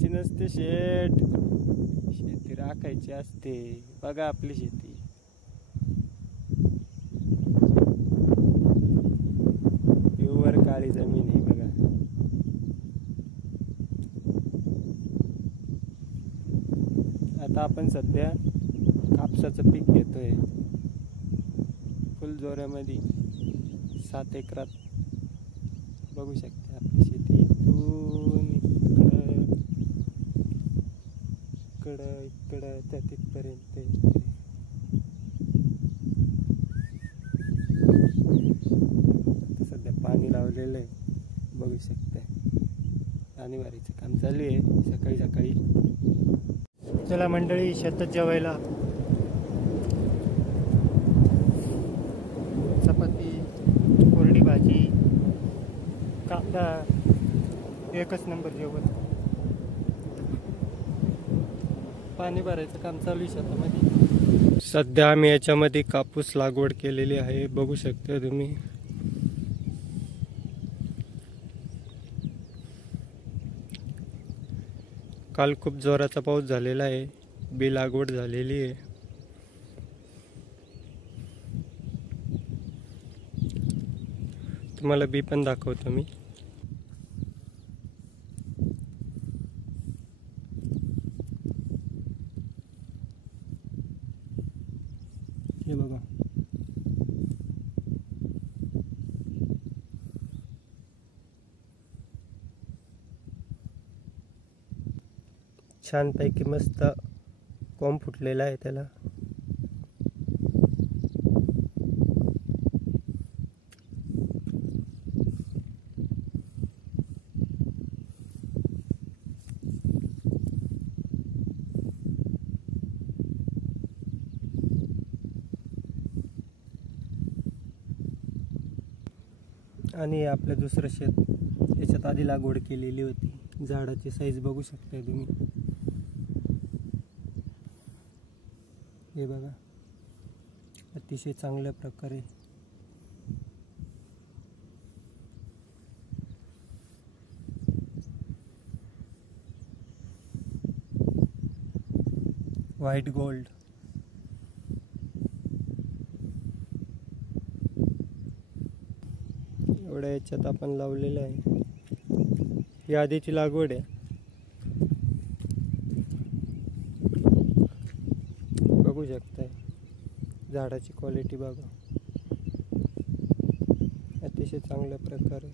विकायची नसते शेठ, शेती राखायची असते. बघा आपली शेती, प्युअर काळी जमीन आहे बघा. आता आपण सध्या कापसाचं पीक घेतोय फुल जोरामध्ये 7 एकरात. बघू शकता आपली शेती इथून इकडं त्या तिथपर्यंत. आता सध्या पाणी लावलेलं आहे, बघू शकता. पाणी भरायचं काम चालू आहे सकाळी सकाळी. चला मंडळी, शेतात जेवायला. चपाती, कोरडी भाजी, कांदा, एकच नंबर जेवण. पाणी भरायचं काम चालू आहे शेतामध्ये. सध्या आम्ही याच्यामध्ये कापूस लागवड केलेली आहे, बघू शकता तुम्ही. काल खूप जोराचा पाऊस झालेला आहे, बी लागवड झालेली आहे. तुम्हाला बी पण दाखवतो मी. हे बघा, छानपैकी मस्त कोंब फुटलेला आहे त्याला. आणि आपलं दुसरं शेत, याच्यात आधी लागवड केलेली होती. झाडाची साईज बघू शकता तुम्ही. हे बघा, अतिशय चांगल्या प्रकारे व्हाईट गोल्ड. एवढ्या याच्यात आपण लावलेलं आहे. ही आधीची लागवड आहे, बघू शकताय. झाडाची क्वालिटी बघा, अतिशय चांगल्या प्रकारे.